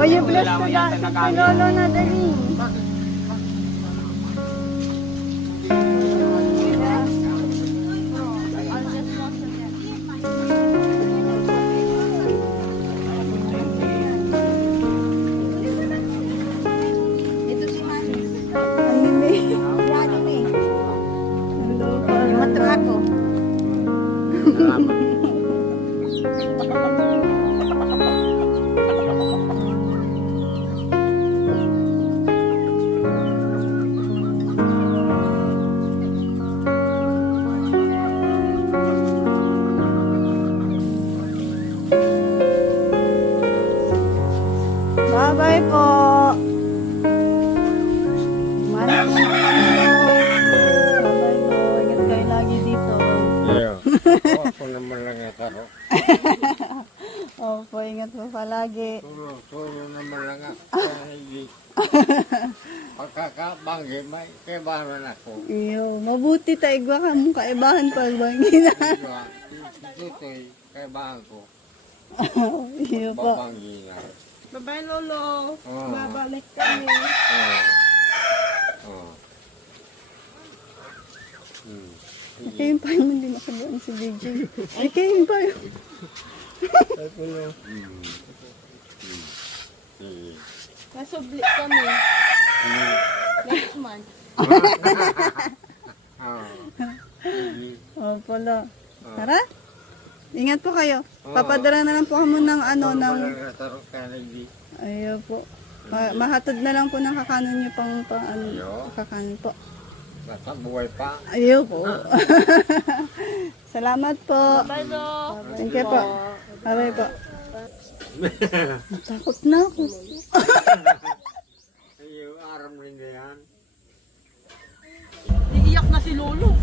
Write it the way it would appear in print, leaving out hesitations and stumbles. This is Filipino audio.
O yung bless ko si Lolo na dali. Ito si Mami. Anime. Yan eh. Hello, Yung matrago. Bye-bye po. Bye-bye po. Ingat kayo lagi dito. Iyo. Ako naman lang ito. Opo, ingat po palagi. Turo naman lang ako. Pagkakabanggi, may kaibahan ako. Iyo, mabuti taigwa ka mong kaibahan pagbangin na. Ito'y kaibahan ko. Iyo po. Babanggi na. Bye-bye, Lolo. Oo. Babalik kami. Oo. Okay, yung payo mo hindi makabuan si DJ. Okay, yung payo. Nasubli kami. Next month. Oh, pala. Tara. Ingat po kayo. Papadala na lang po kamo ng ano, ng... Ayaw po. Mahatod na lang po ng kakanan niyo pang ano, kakanan po. Nasa buhay pa. Ayaw po. Salamat po. Bye, Lo. Thank you po. Bye po. Takot na ako. Iyo, aram rin na yan. Iiyak na si Lolo.